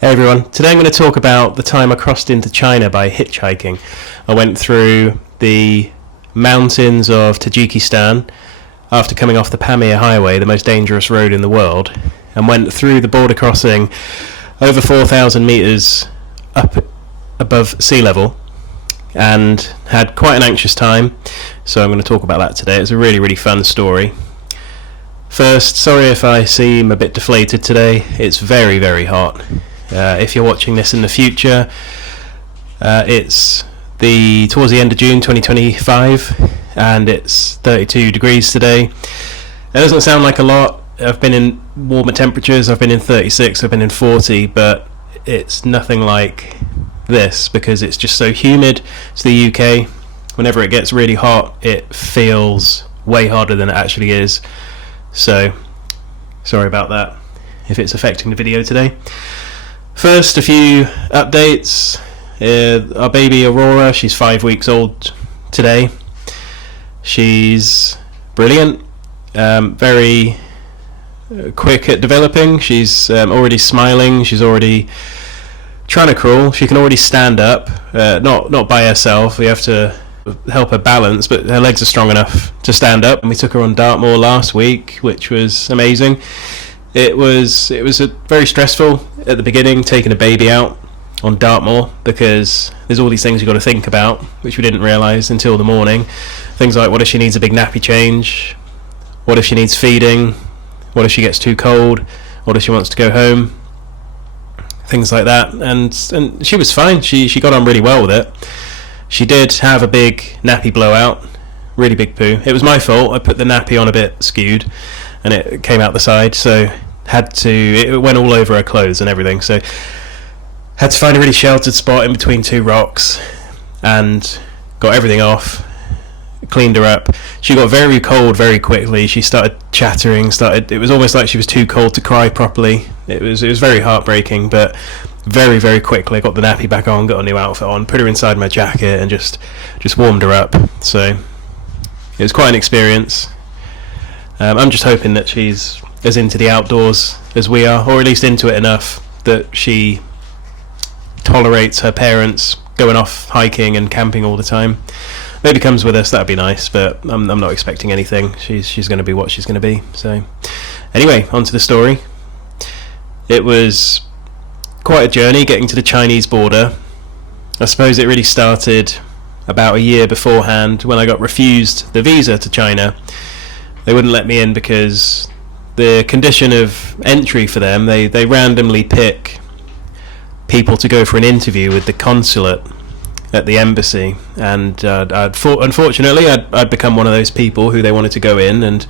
Hey everyone, today I'm going to talk about the time I crossed into China by hitchhiking. I went through the mountains of Tajikistan after coming off the Pamir Highway, the most dangerous road in the world, and went through the border crossing over 4,000 metres up above sea level and had quite an anxious time, so I'm going to talk about that today. It's a really fun story. First, sorry if I seem a bit deflated today. It's very hot. If you're watching this in the future, it's towards the end of June 2025 and it's 32 degrees today. It doesn't sound like a lot. I've been in warmer temperatures, I've been in 36, I've been in 40, but it's nothing like this because it's just so humid. It's the UK. Whenever it gets really hot, it feels way hotter than it actually is. So, sorry about that if it's affecting the video today. First, a few updates. Our baby Aurora, she's 5 weeks old today. She's brilliant, very quick at developing. She's already smiling, she's already trying to crawl, she can already stand up, not by herself, we have to help her balance, but her legs are strong enough to stand up. And we took her on Dartmoor last week, which was amazing. It was very stressful at the beginning, taking a baby out on Dartmoor, because there's all these things you've got to think about, which we didn't realise until the morning. Things like, what if she needs a big nappy change? What if she needs feeding? What if she gets too cold? What if she wants to go home? Things like that. And she was fine. She got on really well with it. She did have a big nappy blowout, really big poo. It was my fault. I put the nappy on a bit skewed and it came out the side, so it went all over her clothes and everything, so had to find a really sheltered spot in between two rocks and got everything off, cleaned her up. She got very cold very quickly. She started chattering, it was almost like she was too cold to cry properly. It was very heartbreaking, but very quickly I got the nappy back on, got a new outfit on, put her inside my jacket and just warmed her up. So it was quite an experience. I'm just hoping that she's as into the outdoors as we are, or at least into it enough that she tolerates her parents going off hiking and camping all the time. Maybe comes with us, that'd be nice, but I'm not expecting anything. She's going to be what she's going to be. So anyway, on to the story. It was quite a journey getting to the Chinese border. I suppose it really started about a year beforehand when I got refused the visa to China. They wouldn't let me in because the condition of entry for them, they randomly pick people to go for an interview with the consulate at the embassy, and unfortunately I'd become one of those people who they wanted to go in. And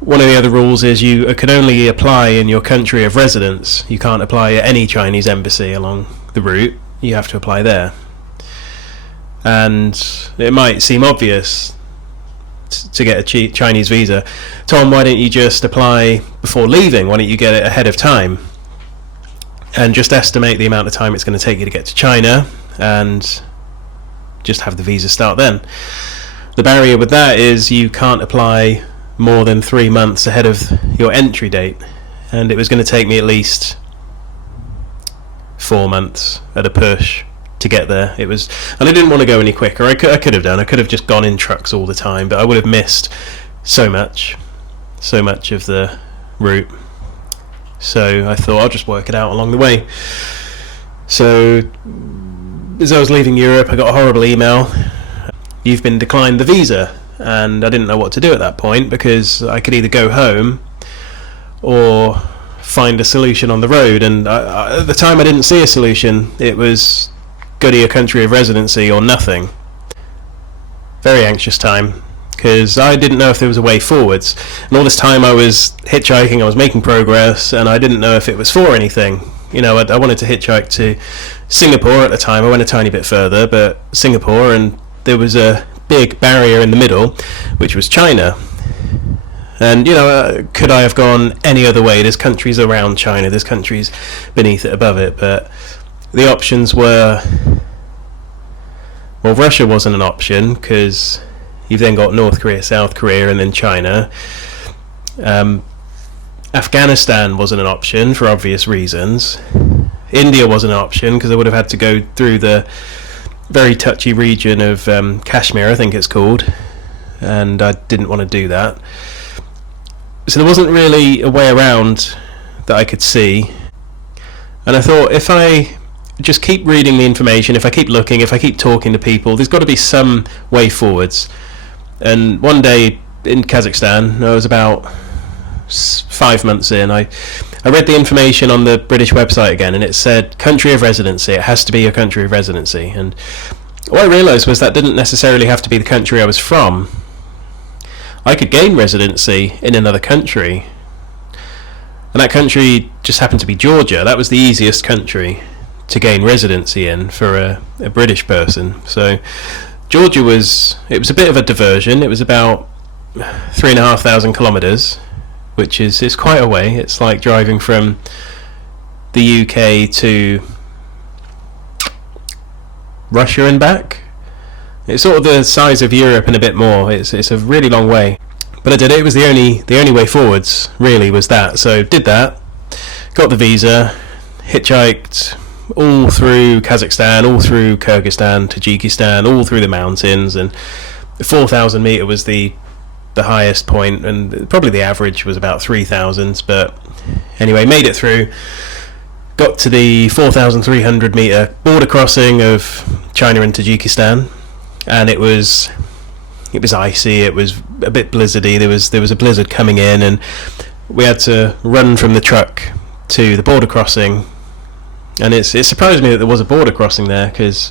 one of the other rules is you can only apply in your country of residence. You can't apply at any Chinese embassy along the route, you have to apply there. And it might seem obvious to get a Chinese visa. Tom, why don't you just apply before leaving? Why don't you get it ahead of time and just estimate the amount of time it's going to take you to get to China and just have the visa start then? The barrier with that is you can't apply more than 3 months ahead of your entry date, and it was going to take me at least 4 months at a push to get there. And I didn't want to go any quicker. I could have just gone in trucks all the time, but I would have missed so much of the route. So I thought I'll just work it out along the way. So as I was leaving Europe, I got a horrible email. You've been declined the visa. And I didn't know what to do at that point, because I could either go home or find a solution on the road. And at the time I didn't see a solution. It was go to your country of residency or nothing. Very anxious time, because I didn't know if there was a way forwards. And all this time I was hitchhiking, I was making progress, and I didn't know if it was for anything. You know, I wanted to hitchhike to Singapore at the time. I went a tiny bit further, but Singapore, and there was a big barrier in the middle, which was China. And could I have gone any other way? There's countries around China, there's countries beneath it, above it, but the options were, well, Russia wasn't an option because you've then got North Korea, South Korea, and then China. Afghanistan wasn't an option for obvious reasons. India wasn't an option because I would have had to go through the very touchy region of Kashmir, I think it's called, and I didn't want to do that. So there wasn't really a way around that I could see, and I thought if I just keep reading the information, if I keep looking, if I keep talking to people, there's got to be some way forwards. And one day in Kazakhstan, I was about 5 months in, I read the information on the British website again, and it said country of residency. It has to be your country of residency. And what I realised was that didn't necessarily have to be the country I was from. I could gain residency in another country, and that country just happened to be Georgia. That was the easiest country to gain residency in for a British person. So Georgia it was a bit of a diversion. It was about 3,500 kilometres, which is quite a way. It's like driving from the UK to Russia and back. It's sort of the size of Europe and a bit more. It's a really long way, but I did it. It was the only way forwards, really, was that. So did that, got the visa, hitchhiked all through Kazakhstan, all through Kyrgyzstan, Tajikistan, all through the mountains, and 4,000 metre was the highest point, and probably the average was about 3,000. But anyway, made it through, got to the 4,300 metre border crossing of China and Tajikistan, and it was icy, it was a bit blizzardy, there was a blizzard coming in, and we had to run from the truck to the border crossing. And it surprised me that there was a border crossing there, because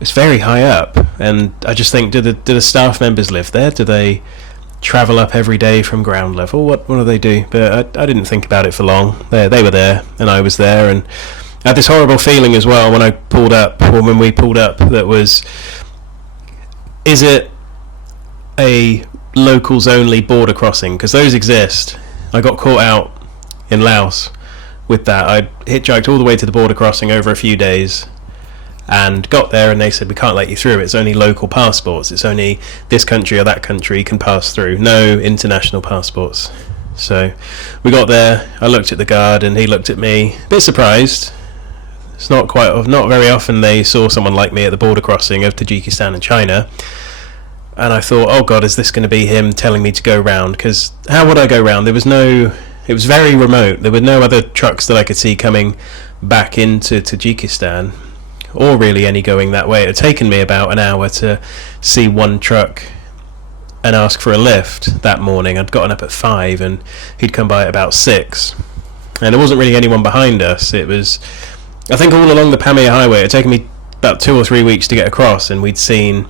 it's very high up, and I just think, do the staff members live there? Do they travel up every day from ground level? What do they do? But I didn't think about it for long. They were there, and I was there, and I had this horrible feeling as well when we pulled up, that was, is it a locals only border crossing? Because those exist. I got caught out in Laos with that. I hitchhiked all the way to the border crossing over a few days, and got there, and they said, we can't let you through, it's only local passports, it's only this country or that country can pass through, no international passports. So we got there, I looked at the guard, and he looked at me, a bit surprised. It's not very often they saw someone like me at the border crossing of Tajikistan and China. And I thought, oh God, is this going to be him telling me to go round? Because how would I go round? It was very remote. There were no other trucks that I could see coming back into Tajikistan, or really any going that way. It had taken me about an hour to see one truck and ask for a lift that morning. I'd gotten up at 5, and he'd come by at about 6. And there wasn't really anyone behind us. It was, I think, all along the Pamir Highway. It had taken me about 2 or 3 weeks to get across, and we'd seen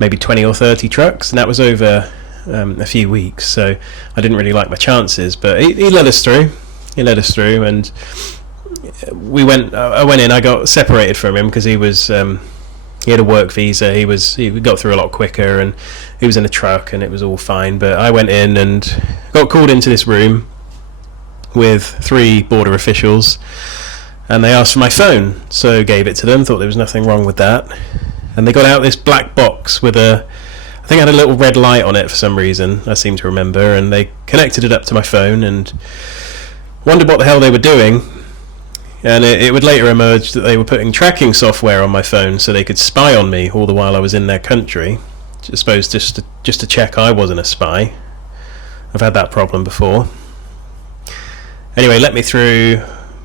maybe 20 or 30 trucks, and that was over a few weeks. So I didn't really like my chances, but he led us through. And I went in. I got separated from him because he had a work visa. He got through a lot quicker, and he was in a truck, and it was all fine. But I went in and got called into this room with 3 border officials, and they asked for my phone, so gave it to them. Thought there was nothing wrong with that, and they got out this black box with I think it had a little red light on it for some reason, I seem to remember, and they connected it up to my phone and wondered what the hell they were doing. And it would later emerge that they were putting tracking software on my phone so they could spy on me all the while I was in their country. I suppose just to check I wasn't a spy. I've had that problem before. Anyway, let me through,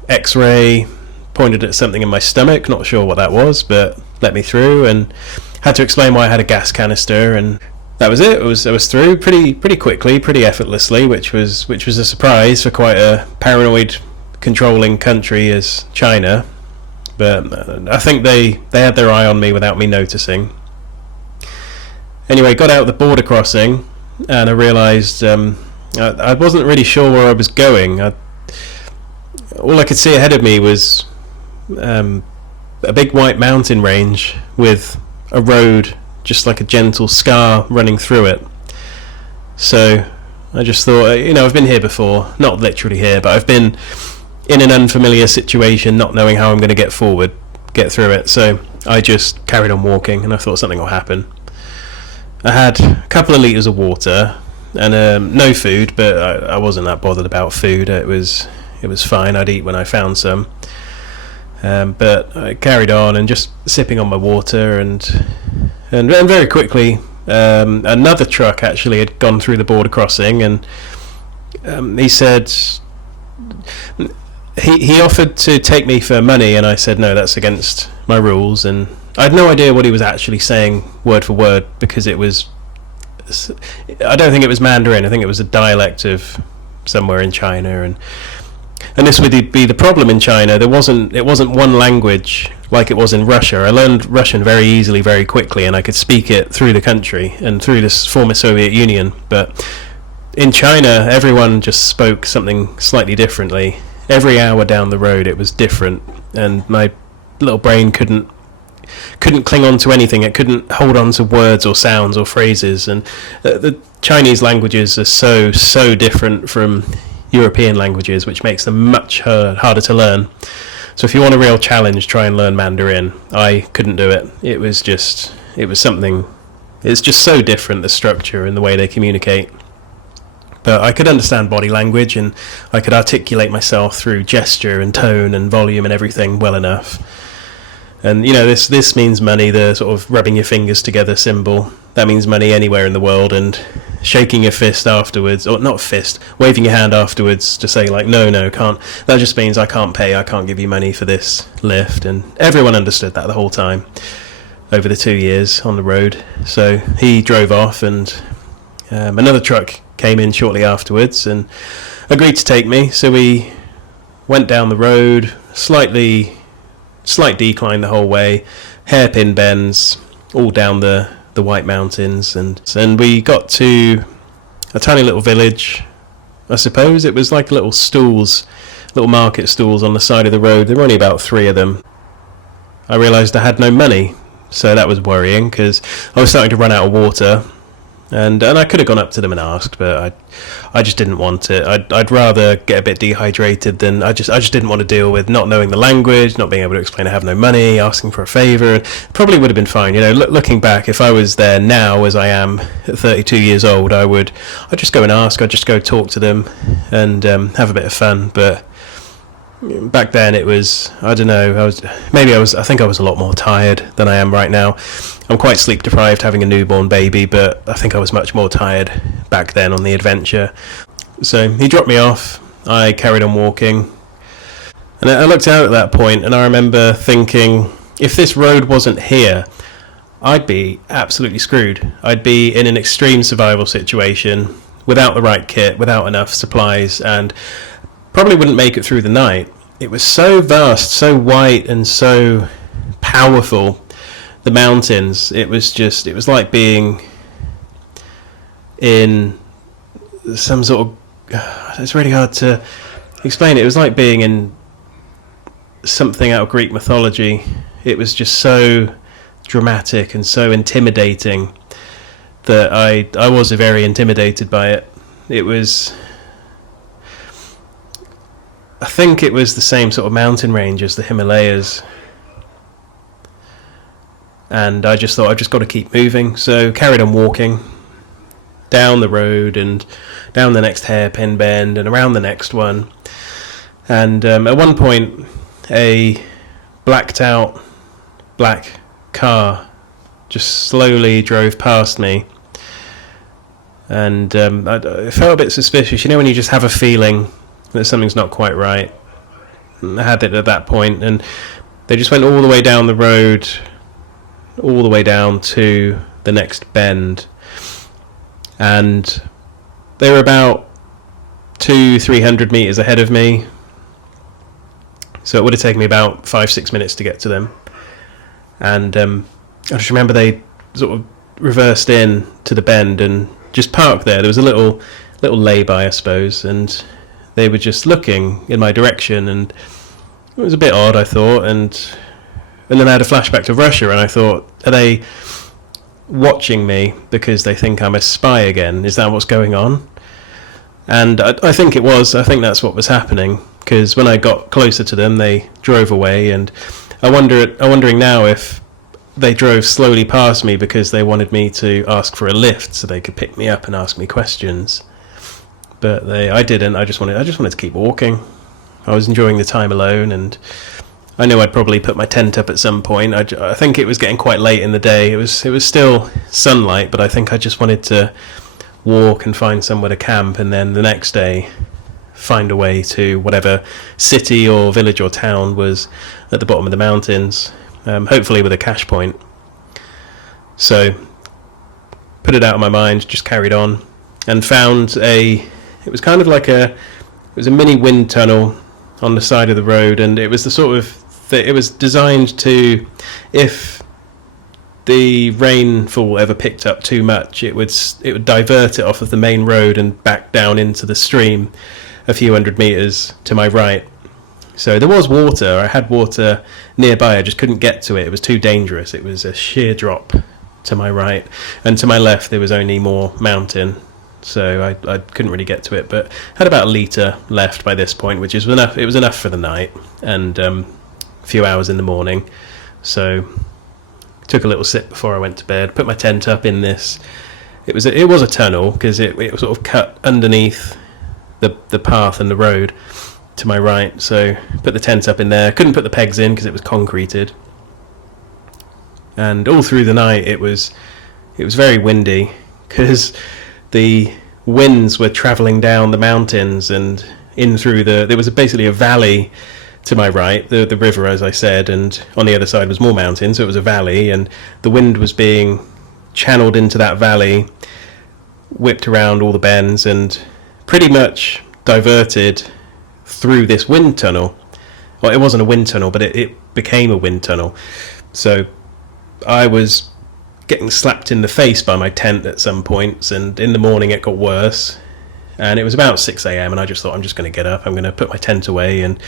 X-ray, pointed at something in my stomach, not sure what that was, but let me through, and had to explain why I had a gas canister, and that was it. I was through pretty quickly, pretty effortlessly, which was a surprise for quite a paranoid, controlling country as China. But I think they had their eye on me without me noticing. Anyway, got out the border crossing, and I realised I wasn't really sure where I was going. All I could see ahead of me was a big white mountain range with a road, just like a gentle scar running through it. So I just thought, I've been here before, not literally here, but I've been in an unfamiliar situation, not knowing how I'm going to get through it. So I just carried on walking, and I thought something will happen. I had a couple of litres of water and no food, but I wasn't that bothered about food. It was fine. I'd eat when I found some. But I carried on and just sipping on my water, and very quickly another truck actually had gone through the border crossing, and he said he offered to take me for money, and I said no, that's against my rules, and I had no idea what he was actually saying word for word, because I don't think it was Mandarin. I think it was a dialect of somewhere in China, and this would be the problem in China. It wasn't one language like it was in Russia. I learned Russian very easily, very quickly, and I could speak it through the country and through this former Soviet Union. But in China, everyone just spoke something slightly differently. Every hour down the road, it was different, and my little brain couldn't cling on to anything. It couldn't hold on to words or sounds or phrases. And the Chinese languages are so different from European languages, which makes them much harder to learn. So if you want a real challenge, try and learn Mandarin. I couldn't do it. It was just so different, the structure and the way they communicate. But I could understand body language, and I could articulate myself through gesture and tone and volume and everything well enough. And this means money, the sort of rubbing your fingers together symbol. That means money anywhere in the world, and shaking your fist afterwards, or not fist, waving your hand afterwards to say like, no, can't. That just means I can't pay, I can't give you money for this lift. And everyone understood that the whole time over the 2 years on the road. So he drove off, and another truck came in shortly afterwards and agreed to take me. So we went down the road, slight decline the whole way, hairpin bends all down the White Mountains, and we got to a tiny little village. I suppose it was like little market stalls on the side of the road. There were only about 3 of them. I realised I had no money, so that was worrying, because I was starting to run out of water. And I could have gone up to them and asked, but I just didn't want it. I'd rather get a bit dehydrated than I just didn't want to deal with not knowing the language, not being able to explain I have no money, asking for a favour. Probably would have been fine, looking back. If I was there now, as I am at 32 years old, I'd just go and ask. I'd just go talk to them and have a bit of fun. But back then it was, I don't know, I think I was a lot more tired than I am right now. I'm quite sleep deprived, having a newborn baby, but I think I was much more tired back then on the adventure. So he dropped me off, I carried on walking, and I looked out at that point, and I remember thinking, if this road wasn't here, I'd be absolutely screwed. I'd be in an extreme survival situation, without the right kit, without enough supplies, and probably wouldn't make it through the night. It was so vast, so white, and so powerful. The mountains, it was like being in some sort of, it's really hard to explain it. It was like being in something out of Greek mythology. It was just so dramatic and so intimidating that I was very intimidated by it. I think it was the same sort of mountain range as the Himalayas. And I just thought, I've just got to keep moving. So carried on walking down the road and down the next hairpin bend and around the next one. And at one point, a blacked out black car just slowly drove past me. And I felt a bit suspicious. When you just have a feeling that something's not quite right. I had it at that point, and they just went all the way down the road, all the way down to the next bend, and they were about 200-300 meters ahead of me, so it would have taken me about 5-6 minutes to get to them. And I just remember they sort of reversed in to the bend and just parked there. There was a little lay-by, I suppose, and they were just looking in my direction, and it was a bit odd, I thought. And then I had a flashback to Russia, and I thought, are they watching me because they think I'm a spy again? Is that what's going on? And I think it was. I think that's what was happening, because when I got closer to them, they drove away, and I'm wondering now if they drove slowly past me because they wanted me to ask for a lift so they could pick me up and ask me questions. But I didn't. I just wanted to keep walking. I was enjoying the time alone, and I knew I'd probably put my tent up at some point. I think it was getting quite late in the day. It was still sunlight, but I think I just wanted to walk and find somewhere to camp, and then the next day find a way to whatever city or village or town was at the bottom of the mountains, hopefully with a cache point. So put it out of my mind, just carried on, and found it was kind of like it was a mini wind tunnel on the side of the road, and it was the sort of it was designed to, if the rainfall ever picked up too much, it would divert it off of the main road and back down into the stream a few hundred meters to my right. So there was water. I had water nearby. I just couldn't get to it. It was too dangerous. It was a sheer drop to my right, and to my left there was only more mountain. So I couldn't really get to it, but had about a litre left by this point, which is enough. It was enough for the night and a few hours in the morning. So took a little sip before I went to bed. Put my tent up in this. It was a tunnel because it was sort of cut underneath the path and the road to my right. So put the tent up in there. Couldn't put the pegs in because it was concreted. And all through the night it was very windy because the winds were travelling down the mountains and in through there was basically a valley to my right, the river, as I said, and on the other side was more mountain, so it was a valley, and the wind was being channeled into that valley, whipped around all the bends, and pretty much diverted through this wind tunnel. Well, it wasn't a wind tunnel, but it became a wind tunnel. So I was getting slapped in the face by my tent at some points, and in the morning it got worse. And it was about 6 a.m. and I just thought, I'm just going to get up, I'm going to put my tent away, and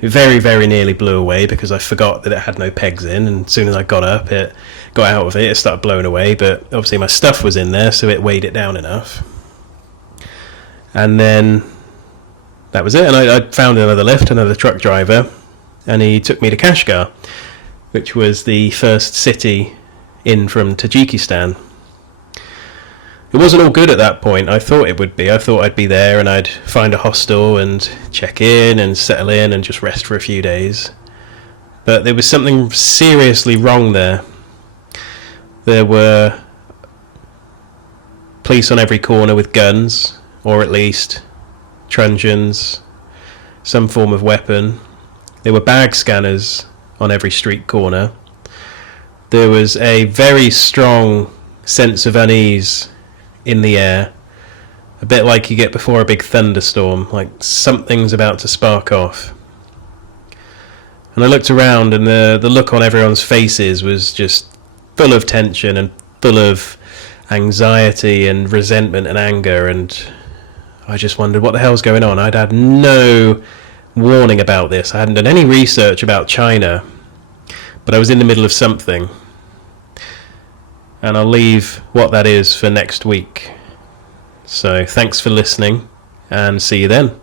it very, very nearly blew away because I forgot that it had no pegs in, and as soon as I got up, it got out of it started blowing away, but obviously my stuff was in there, so it weighed it down enough. And then that was it, and I found another truck driver, and he took me to Kashgar, which was the first city in from Tajikistan. It wasn't all good at that point. I thought it would be. I thought I'd be there and I'd find a hostel and check in and settle in and just rest for a few days. But there was something seriously wrong there. There were police on every corner with guns, or at least truncheons, some form of weapon. There were bag scanners on every street corner. There was a very strong sense of unease in the air, a bit like you get before a big thunderstorm, like something's about to spark off. And I looked around, and the look on everyone's faces was just full of tension and full of anxiety and resentment and anger, and I just wondered what the hell's going on. I'd had no warning about this. I hadn't done any research about China, but I was in the middle of something. And I'll leave what that is for next week. So thanks for listening, and see you then.